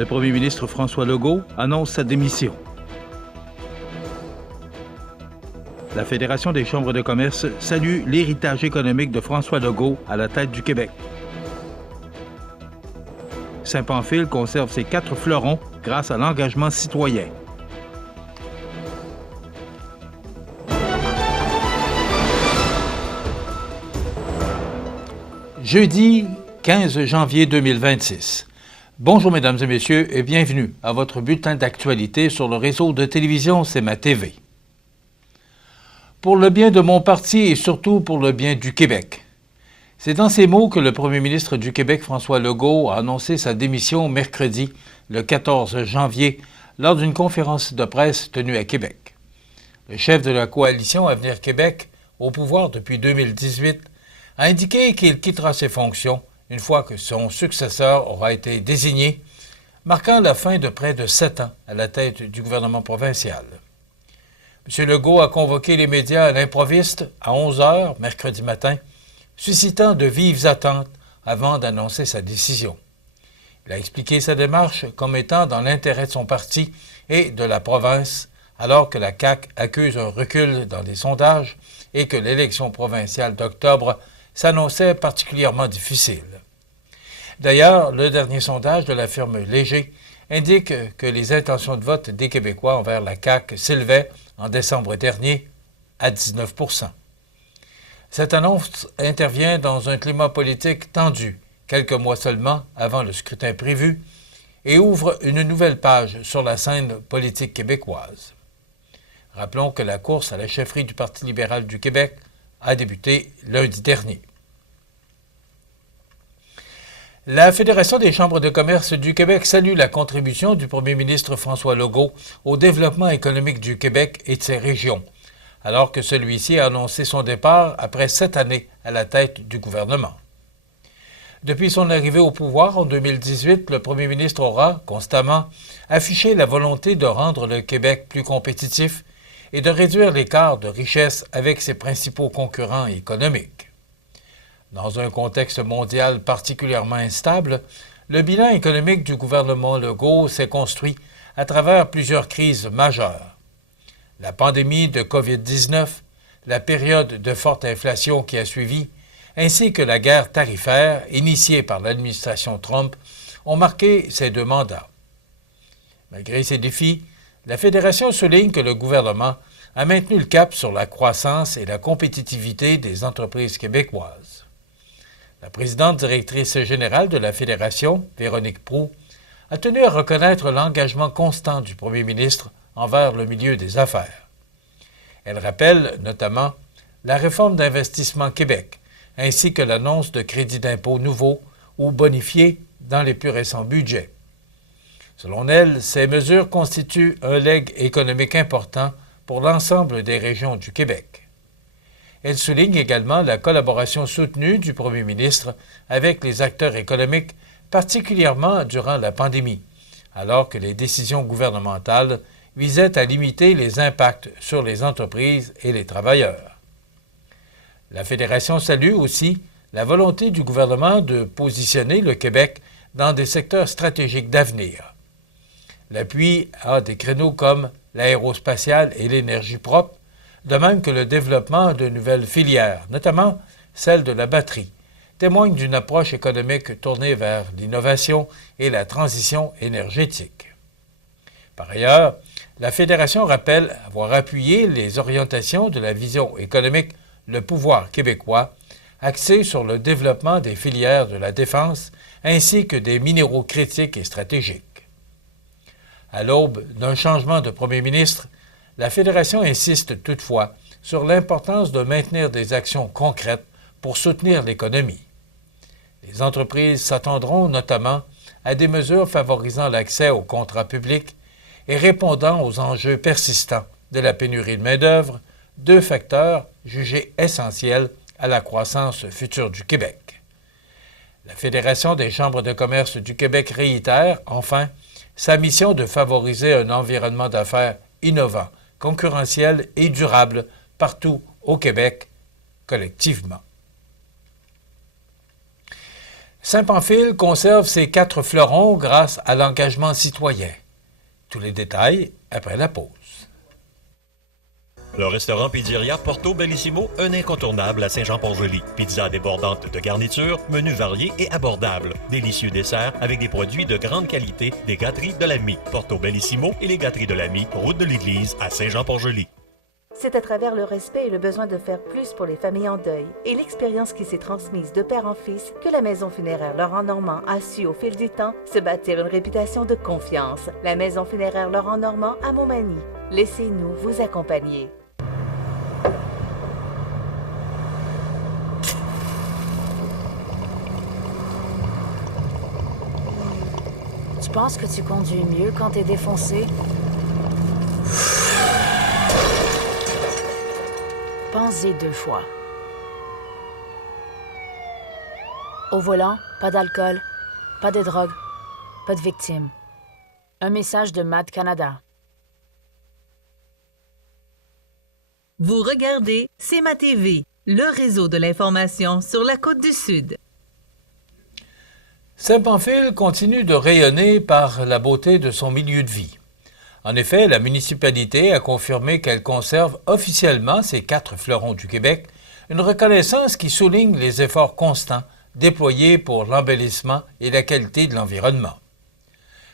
Le premier ministre François Legault annonce sa démission. La Fédération des chambres de commerce salue l'héritage économique de François Legault à la tête du Québec. Saint-Pamphile conserve ses 4 fleurons grâce à l'engagement citoyen. Jeudi 15 janvier 2026. Bonjour mesdames et messieurs et bienvenue à votre bulletin d'actualité sur le réseau de télévision C'est ma TV. Pour le bien de mon parti et surtout pour le bien du Québec. C'est dans ces mots que le premier ministre du Québec, François Legault, a annoncé sa démission mercredi, le 14 janvier, lors d'une conférence de presse tenue à Québec. Le chef de la coalition Avenir Québec, au pouvoir depuis 2018, a indiqué qu'il quittera ses fonctions une fois que son successeur aura été désigné, marquant la fin de près de 7 ans à la tête du gouvernement provincial. M. Legault a convoqué les médias à l'improviste à 11 h mercredi matin, suscitant de vives attentes avant d'annoncer sa décision. Il a expliqué sa démarche comme étant dans l'intérêt de son parti et de la province, alors que la CAQ accuse un recul dans les sondages et que l'élection provinciale d'octobre s'annonçait particulièrement difficile. D'ailleurs, le dernier sondage de la firme Léger indique que les intentions de vote des Québécois envers la CAQ s'élevaient en décembre dernier à 19 %. Cette annonce intervient dans un climat politique tendu, quelques mois seulement avant le scrutin prévu, et ouvre une nouvelle page sur la scène politique québécoise. Rappelons que la course à la chefferie du Parti libéral du Québec a débuté lundi dernier. La Fédération des chambres de commerce du Québec salue la contribution du premier ministre François Legault au développement économique du Québec et de ses régions, alors que celui-ci a annoncé son départ après 7 années à la tête du gouvernement. Depuis son arrivée au pouvoir en 2018, le premier ministre aura constamment affiché la volonté de rendre le Québec plus compétitif et de réduire l'écart de richesse avec ses principaux concurrents économiques. Dans un contexte mondial particulièrement instable, le bilan économique du gouvernement Legault s'est construit à travers plusieurs crises majeures. La pandémie de COVID-19, la période de forte inflation qui a suivi, ainsi que la guerre tarifaire initiée par l'administration Trump ont marqué ces 2 mandats. Malgré ces défis, la Fédération souligne que le gouvernement a maintenu le cap sur la croissance et la compétitivité des entreprises québécoises. La présidente directrice générale de la Fédération, Véronique Proulx, a tenu à reconnaître l'engagement constant du premier ministre envers le milieu des affaires. Elle rappelle notamment la réforme d'Investissement Québec, ainsi que l'annonce de crédits d'impôt nouveaux ou bonifiés dans les plus récents budgets. Selon elle, ces mesures constituent un legs économique important pour l'ensemble des régions du Québec. Elle souligne également la collaboration soutenue du premier ministre avec les acteurs économiques, particulièrement durant la pandémie, alors que les décisions gouvernementales visaient à limiter les impacts sur les entreprises et les travailleurs. La Fédération salue aussi la volonté du gouvernement de positionner le Québec dans des secteurs stratégiques d'avenir. L'appui à des créneaux comme l'aérospatiale et l'énergie propre, de même que le développement de nouvelles filières, notamment celle de la batterie, témoigne d'une approche économique tournée vers l'innovation et la transition énergétique. Par ailleurs, la Fédération rappelle avoir appuyé les orientations de la vision économique Le pouvoir québécois, axée sur le développement des filières de la défense ainsi que des minéraux critiques et stratégiques. À l'aube d'un changement de premier ministre, la Fédération insiste toutefois sur l'importance de maintenir des actions concrètes pour soutenir l'économie. Les entreprises s'attendront notamment à des mesures favorisant l'accès aux contrats publics et répondant aux enjeux persistants de la pénurie de main-d'œuvre, 2 facteurs jugés essentiels à la croissance future du Québec. La Fédération des chambres de commerce du Québec réitère, enfin, sa mission de favoriser un environnement d'affaires innovant, concurrentiel et durable partout au Québec, collectivement. Saint-Pamphile conserve ses 4 fleurons grâce à l'engagement citoyen. Tous les détails après la pause. Le restaurant Pizzeria Porto Bellissimo, un incontournable à Saint-Jean-Port-Joli. Pizza débordante de garnitures, menus variés et abordables. Délicieux desserts avec des produits de grande qualité des gâteries de l'Ami. Porto Bellissimo et les gâteries de l'Ami, route de l'église à Saint-Jean-Port-Joli. C'est à travers le respect et le besoin de faire plus pour les familles en deuil et l'expérience qui s'est transmise de père en fils que la Maison funéraire Laurent Normand a su au fil du temps se bâtir une réputation de confiance. La Maison funéraire Laurent Normand à Montmagny. Laissez-nous vous accompagner. Tu penses que tu conduis mieux quand t'es défoncé? Pense-y 2 fois. Au volant, pas d'alcool, pas de drogue, pas de victimes. Un message de MAD Canada. Vous regardez CEMA TV, le réseau de l'information sur la Côte-du-Sud. Saint-Pamphile continue de rayonner par la beauté de son milieu de vie. En effet, la municipalité a confirmé qu'elle conserve officiellement ses 4 fleurons du Québec, une reconnaissance qui souligne les efforts constants déployés pour l'embellissement et la qualité de l'environnement.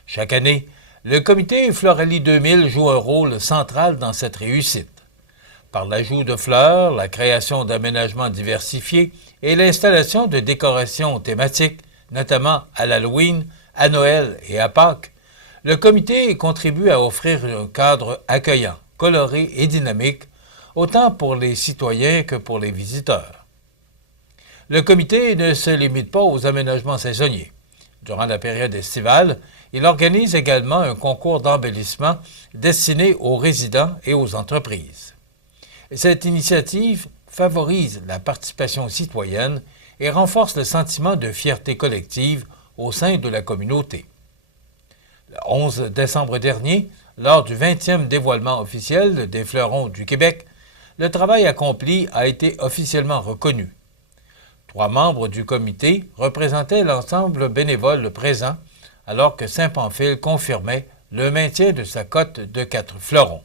Chaque année, le comité Floralie 2000 joue un rôle central dans cette réussite. Par l'ajout de fleurs, la création d'aménagements diversifiés et l'installation de décorations thématiques, notamment à l'Halloween, à Noël et à Pâques, le comité contribue à offrir un cadre accueillant, coloré et dynamique, autant pour les citoyens que pour les visiteurs. Le comité ne se limite pas aux aménagements saisonniers. Durant la période estivale, il organise également un concours d'embellissement destiné aux résidents et aux entreprises. Cette initiative favorise la participation citoyenne et renforce le sentiment de fierté collective au sein de la communauté. Le 11 décembre dernier, lors du 20e dévoilement officiel des fleurons du Québec, le travail accompli a été officiellement reconnu. 3 membres du comité représentaient l'ensemble bénévole présent, alors que Saint-Pamphile confirmait le maintien de sa cote de 4 fleurons.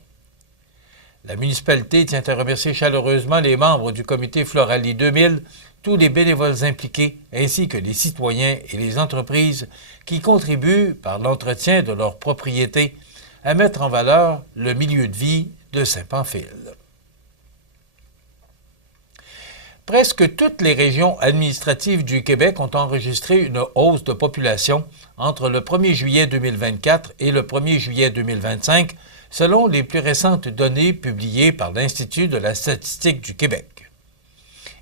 La municipalité tient à remercier chaleureusement les membres du comité Floralie 2000, tous les bénévoles impliqués, ainsi que les citoyens et les entreprises qui contribuent, par l'entretien de leurs propriétés, à mettre en valeur le milieu de vie de Saint-Pamphile. Presque toutes les régions administratives du Québec ont enregistré une hausse de population entre le 1er juillet 2024 et le 1er juillet 2025, selon les plus récentes données publiées par l'Institut de la statistique du Québec.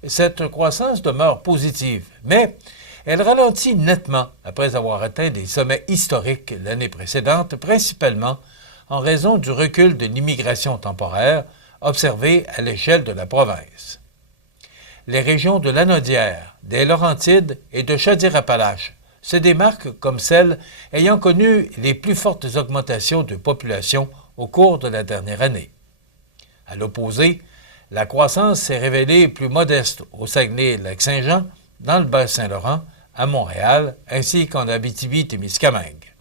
Cette croissance demeure positive, mais elle ralentit nettement après avoir atteint des sommets historiques l'année précédente, principalement en raison du recul de l'immigration temporaire observé à l'échelle de la province. Les régions de Lanaudière, des Laurentides et de Chaudière-Appalaches se démarquent comme celles ayant connu les plus fortes augmentations de population au cours de la dernière année. À l'opposé, la croissance s'est révélée plus modeste au Saguenay-Lac-Saint-Jean, dans le Bas-Saint-Laurent, à Montréal, ainsi qu'en Abitibi-Témiscamingue.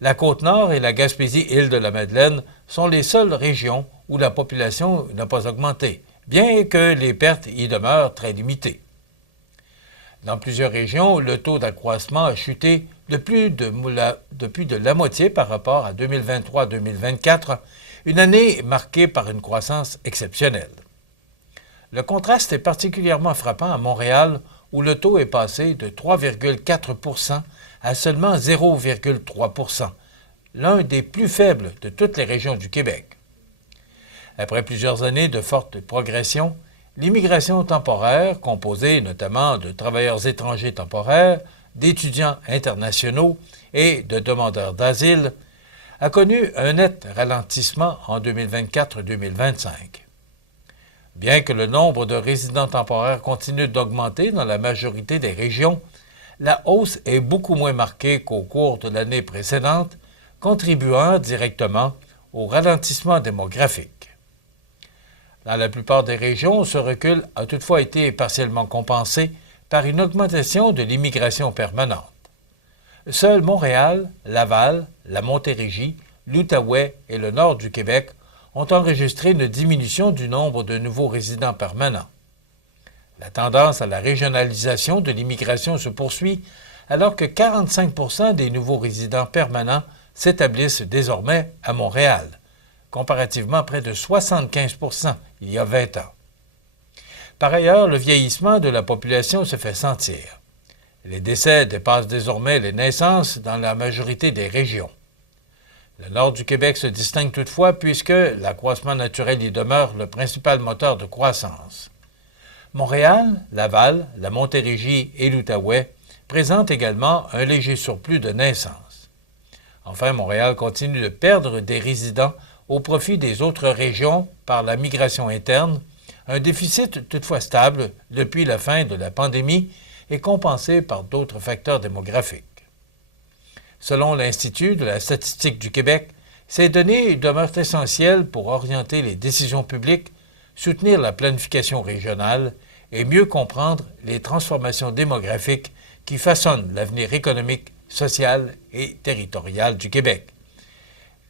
La Côte-Nord et la Gaspésie-Île-de-la-Madeleine sont les seules régions où la population n'a pas augmenté, bien que les pertes y demeurent très limitées. Dans plusieurs régions, le taux d'accroissement a chuté de plus de la moitié par rapport à 2023-2024, une année marquée par une croissance exceptionnelle. Le contraste est particulièrement frappant à Montréal, où le taux est passé de 3,4 % à seulement 0,3 %, l'un des plus faibles de toutes les régions du Québec. Après plusieurs années de forte progression, l'immigration temporaire, composée notamment de travailleurs étrangers temporaires, d'étudiants internationaux et de demandeurs d'asile, a connu un net ralentissement en 2024-2025. Bien que le nombre de résidents temporaires continue d'augmenter dans la majorité des régions, la hausse est beaucoup moins marquée qu'au cours de l'année précédente, contribuant directement au ralentissement démographique. Dans la plupart des régions, ce recul a toutefois été partiellement compensé par une augmentation de l'immigration permanente. Seuls Montréal, Laval, la Montérégie, l'Outaouais et le nord du Québec ont enregistré une diminution du nombre de nouveaux résidents permanents. La tendance à la régionalisation de l'immigration se poursuit alors que 45% des nouveaux résidents permanents s'établissent désormais à Montréal, comparativement à près de 75% il y a 20 ans. Par ailleurs, le vieillissement de la population se fait sentir. Les décès dépassent désormais les naissances dans la majorité des régions. Le nord du Québec se distingue toutefois puisque l'accroissement naturel y demeure le principal moteur de croissance. Montréal, Laval, la Montérégie et l'Outaouais présentent également un léger surplus de naissances. Enfin, Montréal continue de perdre des résidents au profit des autres régions par la migration interne, un déficit toutefois stable depuis la fin de la pandémie et compensé par d'autres facteurs démographiques. Selon l'Institut de la statistique du Québec, ces données demeurent essentielles pour orienter les décisions publiques, soutenir la planification régionale et mieux comprendre les transformations démographiques qui façonnent l'avenir économique, social et territorial du Québec.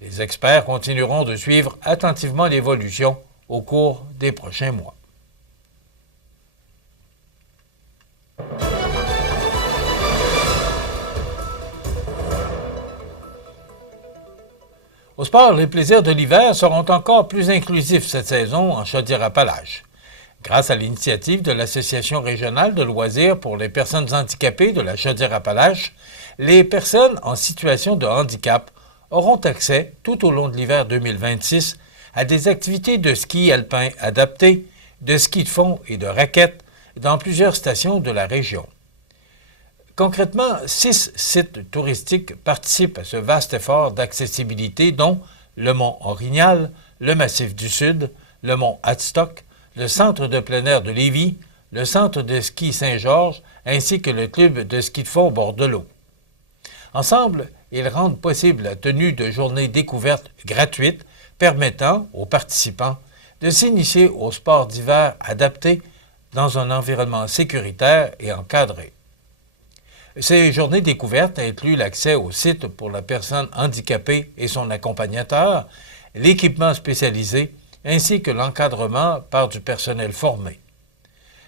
Les experts continueront de suivre attentivement l'évolution au cours des prochains mois. Au sport, les plaisirs de l'hiver seront encore plus inclusifs cette saison en Chaudière-Appalaches. Grâce à l'initiative de l'Association régionale de loisirs pour les personnes handicapées de la Chaudière-Appalaches, les personnes en situation de handicap auront accès tout au long de l'hiver 2026 à des activités de ski alpin adaptées, de ski de fond et de raquettes dans plusieurs stations de la région. Concrètement, 6 sites touristiques participent à ce vaste effort d'accessibilité dont le mont Orignal, le Massif du Sud, le mont Hadstock, le centre de plein air de Lévis, le centre de ski Saint-Georges ainsi que le club de ski de fond Bordelot. Ensemble, ils rendent possible la tenue de journées découvertes gratuites permettant aux participants de s'initier au sport d'hiver adapté dans un environnement sécuritaire et encadré. Ces journées découvertes incluent l'accès au site pour la personne handicapée et son accompagnateur, l'équipement spécialisé, ainsi que l'encadrement par du personnel formé.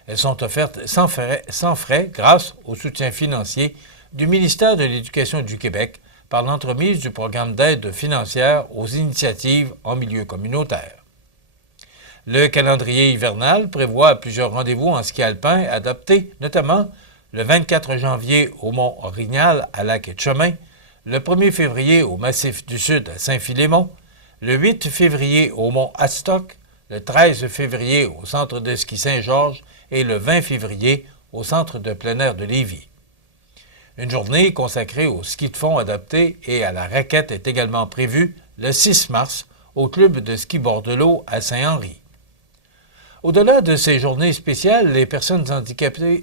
Elles sont offertes sans frais grâce au soutien financier du ministère de l'Éducation du Québec par l'entremise du programme d'aide financière aux initiatives en milieu communautaire. Le calendrier hivernal prévoit plusieurs rendez-vous en ski alpin adaptés, notamment le 24 janvier au mont Orignal à Lac-Etchemin, le 1er février au Massif du Sud à Saint-Philémon, le 8 février au mont Hadstock, le 13 février au centre de ski Saint-Georges et le 20 février au centre de plein air de Lévis. Une journée consacrée au ski de fond adapté et à la raquette est également prévue le 6 mars au club de ski Bordelot à Saint-Henri. Au-delà de ces journées spéciales, les personnes handicapées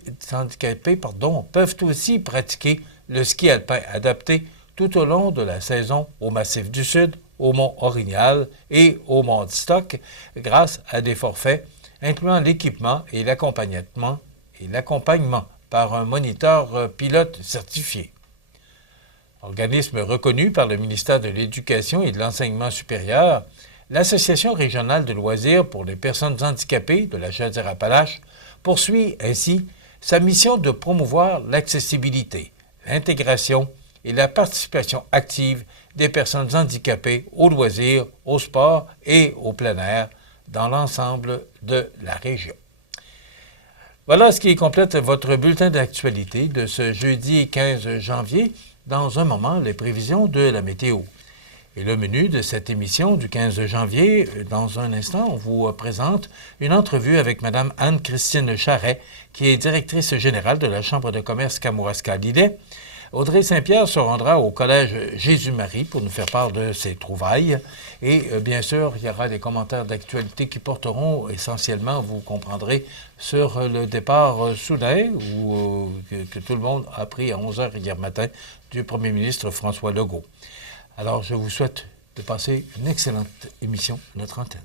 peuvent aussi pratiquer le ski alpin adapté tout au long de la saison au Massif du Sud, au mont Orignal et au mont Hadstock grâce à des forfaits incluant l'équipement et l'accompagnement par un moniteur pilote certifié. Organisme reconnu par le ministère de l'Éducation et de l'Enseignement supérieur, l'Association régionale de loisirs pour les personnes handicapées de la Chaudière-Appalaches poursuit ainsi sa mission de promouvoir l'accessibilité, l'intégration et la participation active des personnes handicapées aux loisirs, au sport et au plein air dans l'ensemble de la région. Voilà ce qui complète votre bulletin d'actualité de ce jeudi 15 janvier. Dans un moment, les prévisions de la météo. Et le menu de cette émission du 15 janvier, dans un instant, on vous présente une entrevue avec Mme Anne-Christine Charret, qui est directrice générale de la Chambre de commerce Kamouraska-Lillet. Audrey Saint-Pierre se rendra au Collège Jésus-Marie pour nous faire part de ses trouvailles. Et bien sûr, il y aura des commentaires d'actualité qui porteront essentiellement, vous comprendrez, sur le départ soudain que tout le monde a pris à 11 h hier matin du premier ministre François Legault. Alors, je vous souhaite de passer une excellente émission à notre antenne.